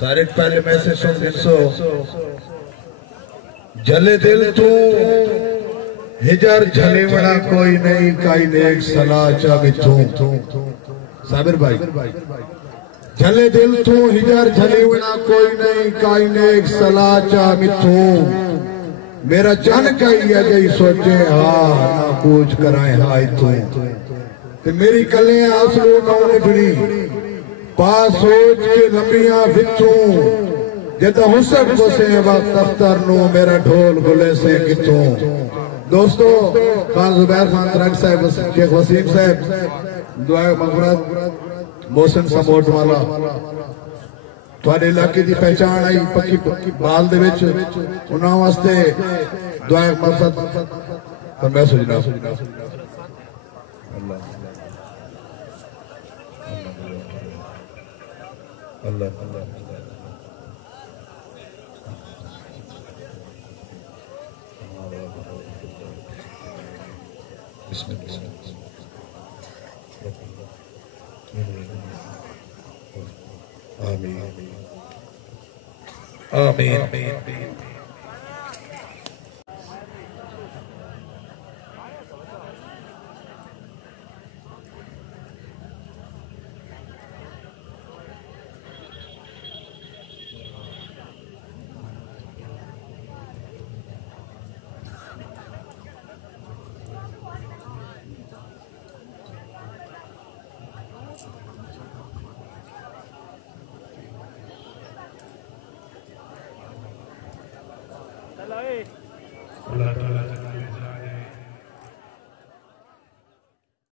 सारे पहले मैसेज सुन दिसो जले दिल तू हिजर झले बड़ा कोई नहीं काई नेक सलाह चा बिथू साबिर भाई झले दिल तू हिजर झले बड़ा कोई नहीं काई नेक सलाह चा बिथू मेरा जन कही है गई सोचे हाँ ना पूछ कराए हाय तू मेरी कलियां आंसू नौने फिरी पास सोच के लंबियां बिथू जदा हुसन को से वक्त अख्तर नो मेरा ढोल गुले से किथों दोस्तों खान जुबैर खान तरक साहब शेख वसीम साहब दुआ मगफरत मोहसिन समोट वाला थोड़े इलाके की पहचान आई पक्की बाल दे विच उन्हां वास्ते दुआ मगफरत फरमाइश हो जनाब अल्लाह अल्लाह आमीन आमीन अल्लाह